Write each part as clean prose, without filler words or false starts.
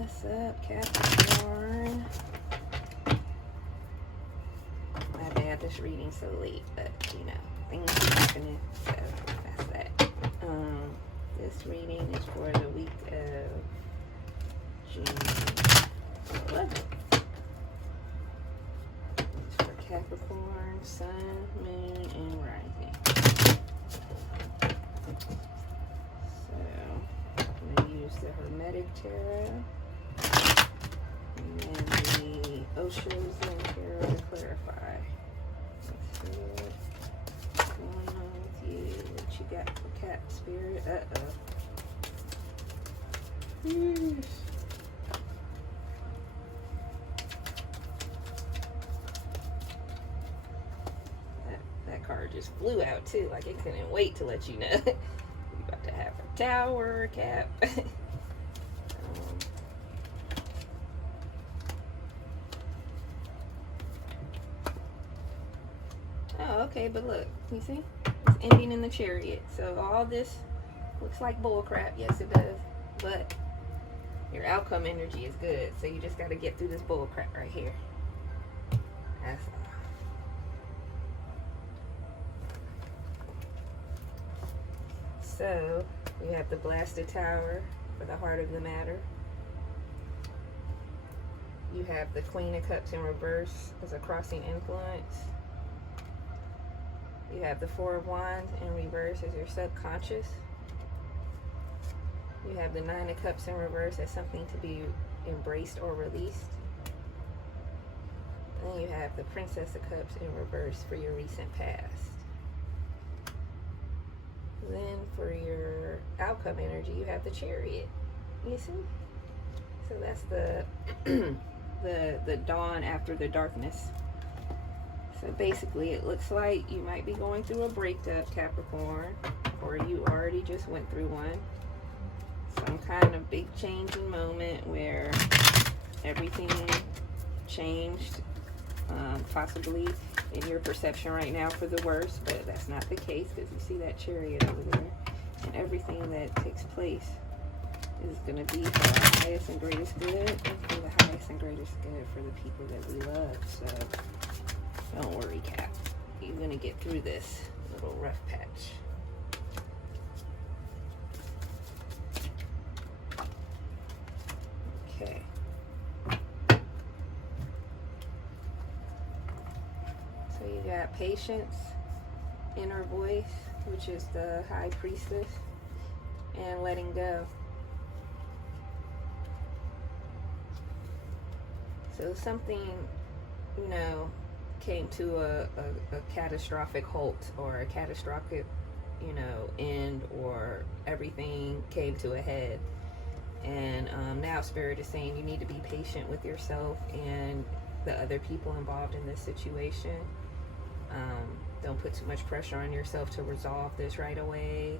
What's up, Capricorn? My bad, this reading so late, but you know, things are happening, so that's that. This reading is for the week of June 11th. It's for Capricorn, Sun, Moon, and Rising. So I'm going to use the Hermetic Tarot and then the Osho Zen Tarot to clarify. Let's see what's going on with you, what you got for Cap Spirit. Yeesh. That card just flew out too, like it couldn't wait to let you know. You about to have a Tower, Cap. Oh, okay, but look, you see? It's ending in the Chariot. So all this looks like bull crap. Yes, it does. But your outcome energy is good. So you just got to get through this bull crap right here. That's all. So you have the Blasted Tower for the heart of the matter. You have the Queen of Cups in reverse as a crossing influence. You have the Four of Wands in reverse as your subconscious. You have the Nine of Cups in reverse as something to be embraced or released. And then you have the Princess of Cups in reverse for your recent past. Then for your outcome energy, you have the Chariot. You see? So that's the the dawn after the darkness. So basically it looks like you might be going through a breakup, Capricorn, or you already just went through one. Some kind of big changing moment where everything changed, possibly in your perception right now for the worse, but that's not the case because you see that Chariot over there. And everything that takes place is going to be for our highest and greatest good and for the highest and greatest good for the people that we love. So don't worry, Cap. You're going to get through this little rough patch. Okay. So you got Patience, Inner Voice, which is the High Priestess, and Letting Go. So something, you know, came to a catastrophic halt or a catastrophic, you know, end, or everything came to a head. And now Spirit is saying you need to be patient with yourself and the other people involved in this situation. Don't put too much pressure on yourself to resolve this right away.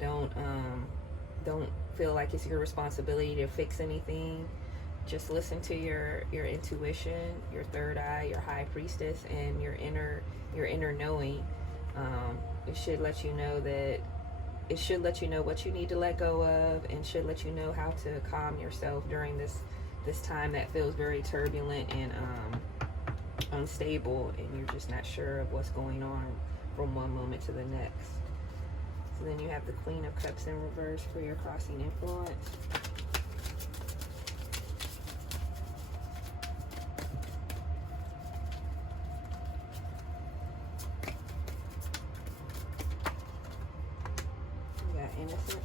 Don't feel like it's your responsibility to fix anything. Just listen to your intuition, your third eye, your High Priestess, and your inner knowing. It should let you know that it should let you know what you need to let go of, and should let you know how to calm yourself during this time that feels very turbulent and unstable, and you're just not sure of what's going on from one moment to the next. So then you have the Queen of Cups in reverse for your crossing influence. You got Innocence.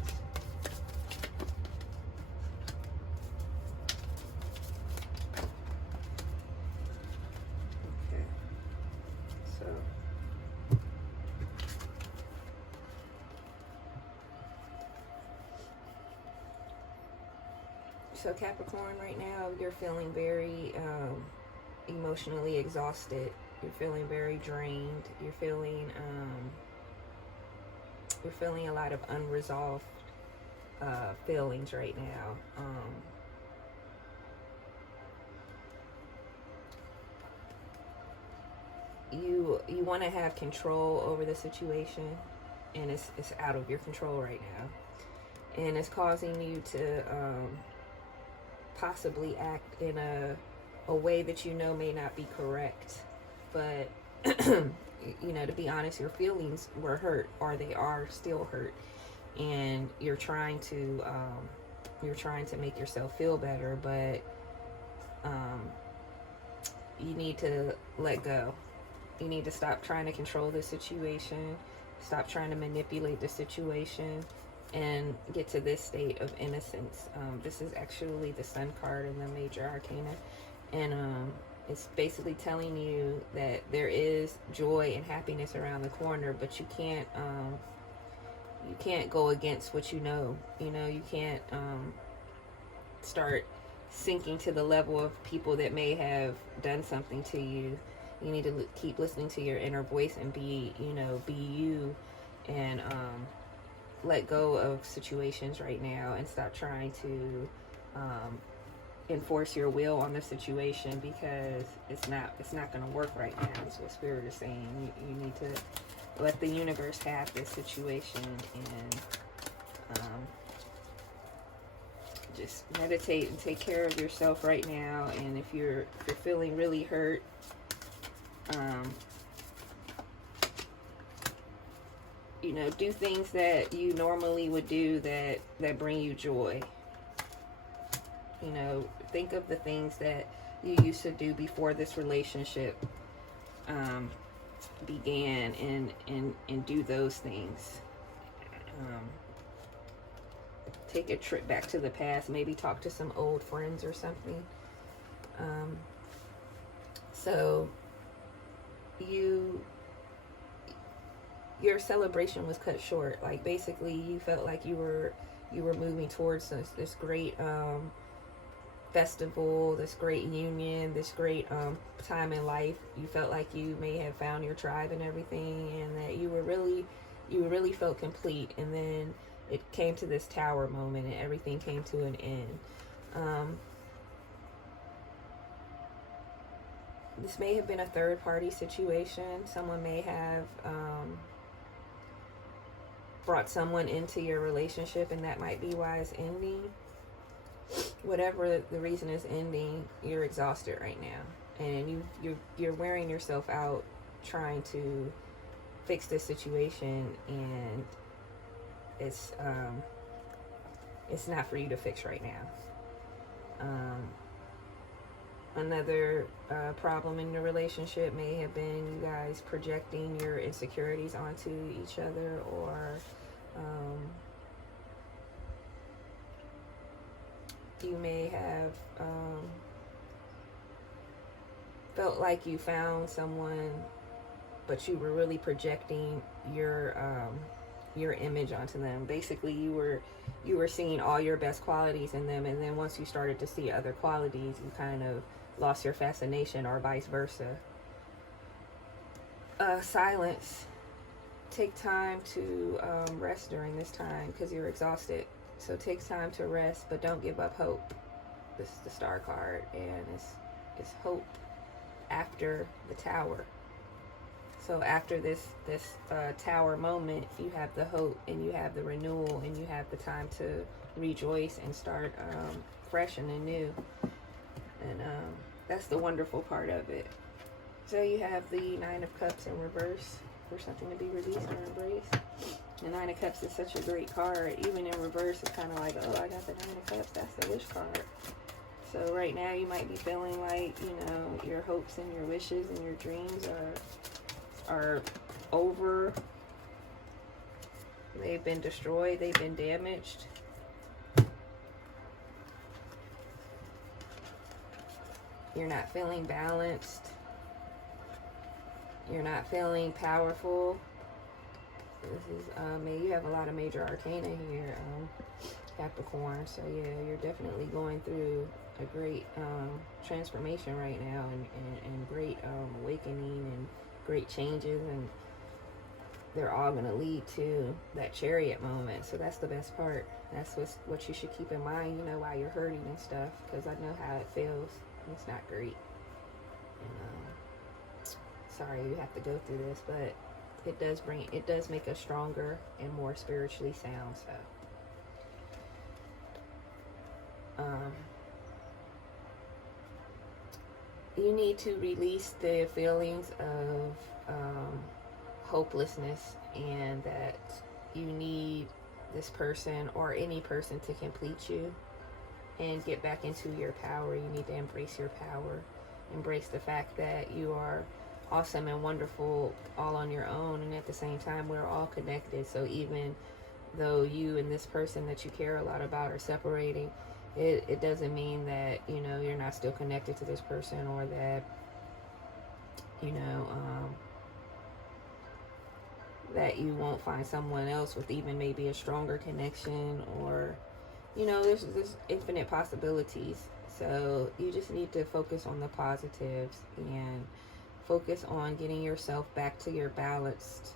So Capricorn, right now you're feeling very emotionally exhausted. You're feeling very drained. You're feeling a lot of unresolved feelings right now. You want to have control over the situation, and it's out of your control right now, and it's causing you to possibly act in a way that you know may not be correct, but you know, to be honest, your feelings were hurt, or they are still hurt, and you're trying to make yourself feel better, but you need to let go. You need to stop trying to control the situation, stop trying to manipulate the situation, and get to this state of innocence. This is actually the Sun card in the Major Arcana, and it's basically telling you that there is joy and happiness around the corner, but you can't go against what you know. You know, you can't start sinking to the level of people that may have done something to you. You need to keep listening to your inner voice and be you, and let go of situations right now, and stop trying to enforce your will on the situation, because it's not going to work right now. That's what Spirit is saying. You need to let the universe have this situation, and just meditate and take care of yourself right now. And if you're feeling really hurt, you know, do things that you normally would do that bring you joy. You know, think of the things that you used to do before this relationship began, and do those things. Take a trip back to the past, maybe talk to some old friends or something. So your celebration was cut short. Like, basically you felt like you were moving towards this great festival, this great union, this great time in life. You felt like you may have found your tribe and everything, and that you really felt complete. And then it came to this tower moment, and everything came to an end. This may have been a third party situation. Someone may have brought someone into your relationship, and that might be why it's ending. Whatever the reason is ending, you're exhausted right now, and you're wearing yourself out trying to fix this situation, and it's not for you to fix right now. Another problem in the relationship may have been you guys projecting your insecurities onto each other, or you may have felt like you found someone, but you were really projecting your image onto them. Basically, you were seeing all your best qualities in them, and then once you started to see other qualities, you kind of lost your fascination, or vice versa. Silence. Take time to rest during this time, because you're exhausted. So take time to rest, but don't give up hope. This is the Star card, and it's hope after the Tower. So after this Tower moment, you have the hope, and you have the renewal, and you have the time to rejoice and start fresh and anew. And that's the wonderful part of it. So you have the Nine of Cups in reverse, for something to be released or embraced. The Nine of Cups is such a great card. Even in reverse, it's kind of like, oh, I got the Nine of Cups. That's the wish card. So right now you might be feeling like, you know, your hopes and your wishes and your dreams are over. They've been destroyed. They've been damaged. You're not feeling balanced. You're not feeling powerful. This is, you have a lot of major arcana here, Capricorn. So yeah, you're definitely going through a great transformation right now, and great awakening, and great changes, and they're all going to lead to that Chariot moment. So that's the best part. That's what you should keep in mind, you know, while you're hurting and stuff, because I know how it feels. It's not great. And, sorry you have to go through this, but it does make us stronger and more spiritually sound. So you need to release the feelings of hopelessness, and that you need this person or any person to complete you and get back into your power. You need to embrace your power. Embrace the fact that you are awesome and wonderful all on your own, and at the same time we're all connected. So even though you and this person that you care a lot about are separating, it doesn't mean that, you know, you're not still connected to this person, or that, you know, that you won't find someone else with even maybe a stronger connection, or, you know, there's infinite possibilities. So you just need to focus on the positives and focus on getting yourself back to your balanced,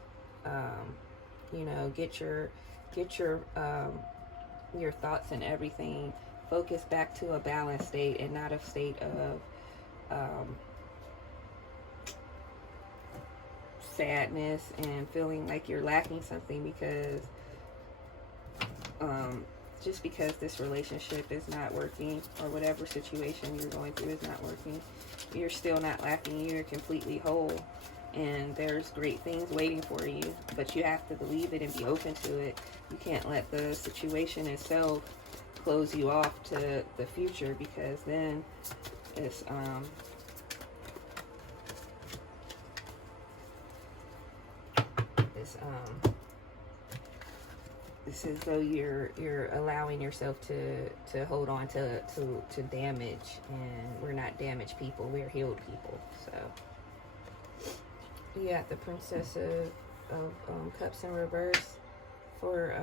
you know, get your thoughts and everything focus back to a balanced state, and not a state of sadness and feeling like you're lacking something, because just because this relationship is not working, or whatever situation you're going through is not working, you're still not lacking. You're completely whole, and there's great things waiting for you, but you have to believe it and be open to it. You can't let the situation itself close you off to the future, because then it's it's as though you're allowing yourself to hold on to damage, and we're not damaged people, we're healed people. So you got the Princess of Cups in reverse for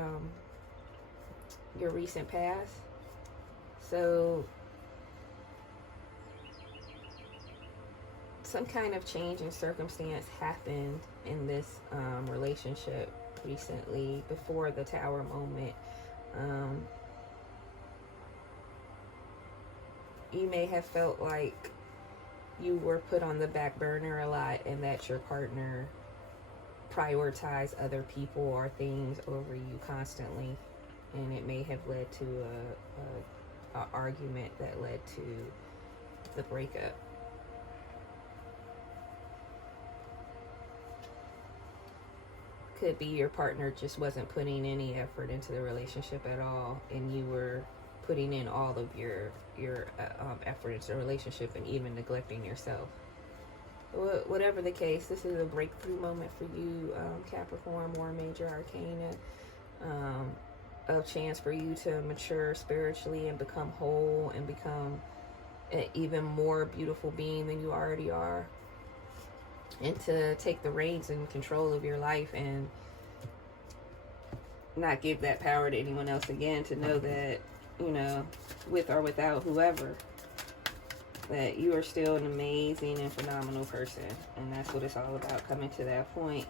your recent past. So some kind of change in circumstance happened in this relationship recently, before the Tower moment. You may have felt like you were put on the back burner a lot, and that your partner prioritized other people or things over you constantly, and it may have led to a argument that led to the breakup. Could be your partner just wasn't putting any effort into the relationship at all, and you were putting in all of your effort into the relationship, and even neglecting yourself. Whatever the case, this is a breakthrough moment for you, Capricorn, more major arcana, a chance for you to mature spiritually and become whole and become an even more beautiful being than you already are, and to take the reins and control of your life, and not give that power to anyone else again, to know that, you know, with or without whoever, that you are still an amazing and phenomenal person. And that's what it's all about, coming to that point.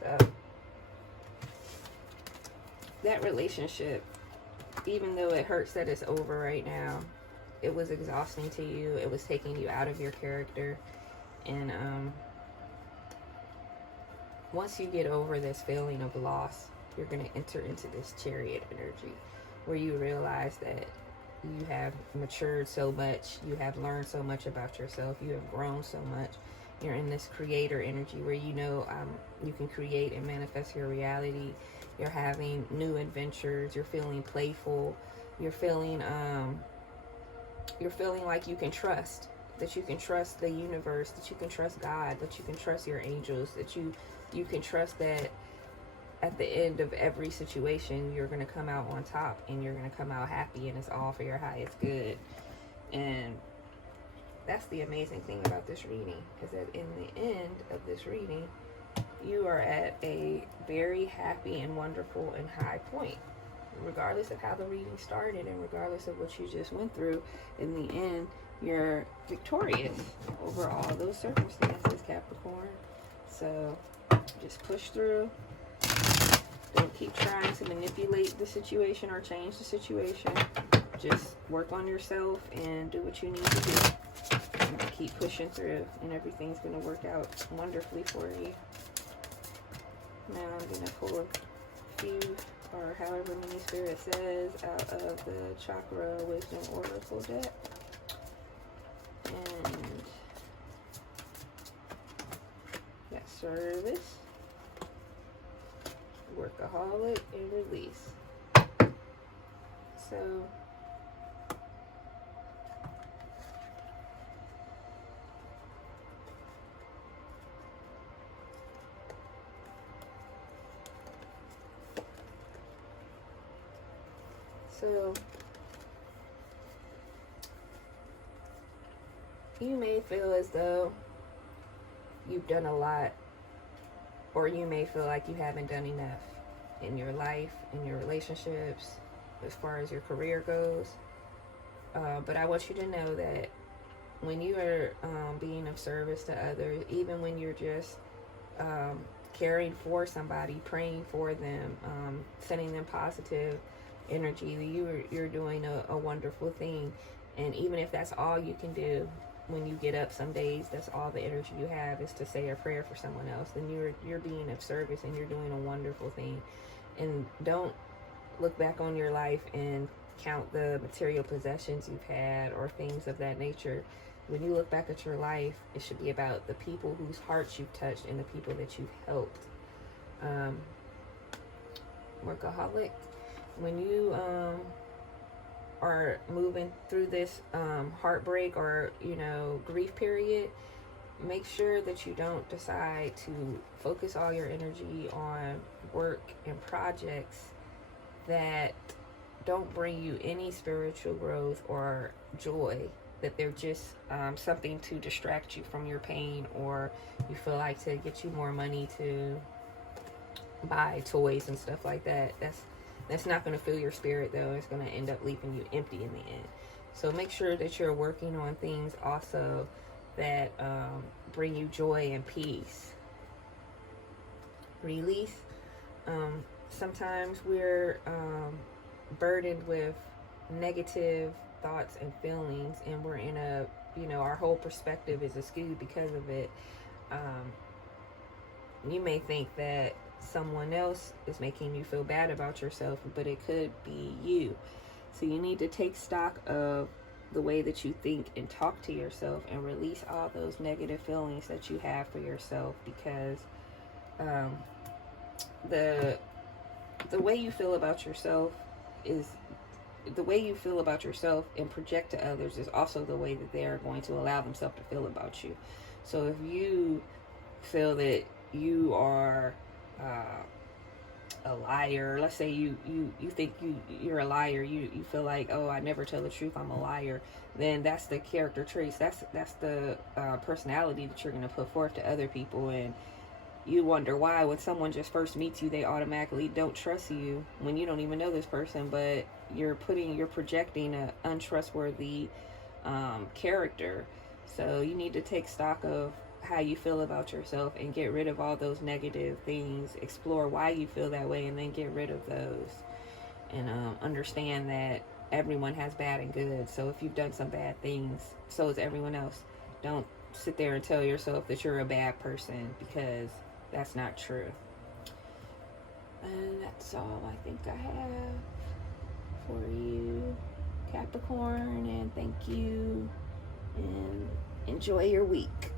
So that relationship, even though it hurts that it's over right now, it was exhausting to you. It was taking you out of your character. And once you get over this feeling of loss, you're going to enter into this Chariot energy, where you realize that you have matured so much, you have learned so much about yourself, you have grown so much. You're in this creator energy, where you know you can create and manifest your reality. You're having new adventures. You're feeling playful. You're feeling like you can trust, that you can trust the universe, that you can trust God, that you can trust your angels, that you can trust that at the end of every situation, you're going to come out on top, and you're going to come out happy, and it's all for your highest good. And that's the amazing thing about this reading, is that in the end of this reading, you are at a very happy and wonderful and high point. Regardless of how the reading started, and regardless of what you just went through, in the end, you're victorious over all those circumstances, Capricorn. So just push through. Don't keep trying to manipulate the situation or change the situation. Just work on yourself and do what you need to do. And keep pushing through, and everything's going to work out wonderfully for you. Now I'm going to pull a few, or however many Spirit says, out of the Chakra Wisdom Oracle deck. And got Service, Workaholic, and Release. So you may feel as though you've done a lot, or you may feel like you haven't done enough in your life, in your relationships, as far as your career goes. But I want you to know that when you are being of service to others, even when you're just caring for somebody, praying for them, sending them positive energy, you're doing a wonderful thing. And even if that's all you can do when you get up some days, that's all the energy you have is to say a prayer for someone else, then you're being of service and you're doing a wonderful thing. And don't look back on your life and count the material possessions you've had or things of that nature. When you look back at your life, it should be about the people whose hearts you've touched and the people that you've helped. Workaholic, when you are moving through this heartbreak or grief period, make sure that you don't decide to focus all your energy on work and projects that don't bring you any spiritual growth or joy, that they're just something to distract you from your pain, or you feel like to get you more money to buy toys and stuff like that. That's not going to fill your spirit, though. It's going to end up leaving you empty in the end. So make sure that you're working on things also that bring you joy and peace. Release. Sometimes we're burdened with negative thoughts and feelings, and we're in our whole perspective is skewed because of it. You may think that someone else is making you feel bad about yourself, but it could be you. So you need to take stock of the way that you think and talk to yourself and release all those negative feelings that you have for yourself, because the way you feel about yourself is the way you feel about yourself and project to others is also the way that they are going to allow themselves to feel about you. So if you feel that you are a liar, let's say you think you're a liar, you feel like, oh, I never tell the truth, I'm a liar, then that's the character traits, that's the personality that you're going to put forth to other people. And you wonder why when someone just first meets you, they automatically don't trust you when you don't even know this person, but you're projecting an untrustworthy character. So you need to take stock of how you feel about yourself and get rid of all those negative things. Explore why you feel that way and then get rid of those. And understand that everyone has bad and good. So if you've done some bad things, so is everyone else. Don't sit there and tell yourself that you're a bad person, because that's not true. And that's all I think I have for you, Capricorn. And thank you. And enjoy your week.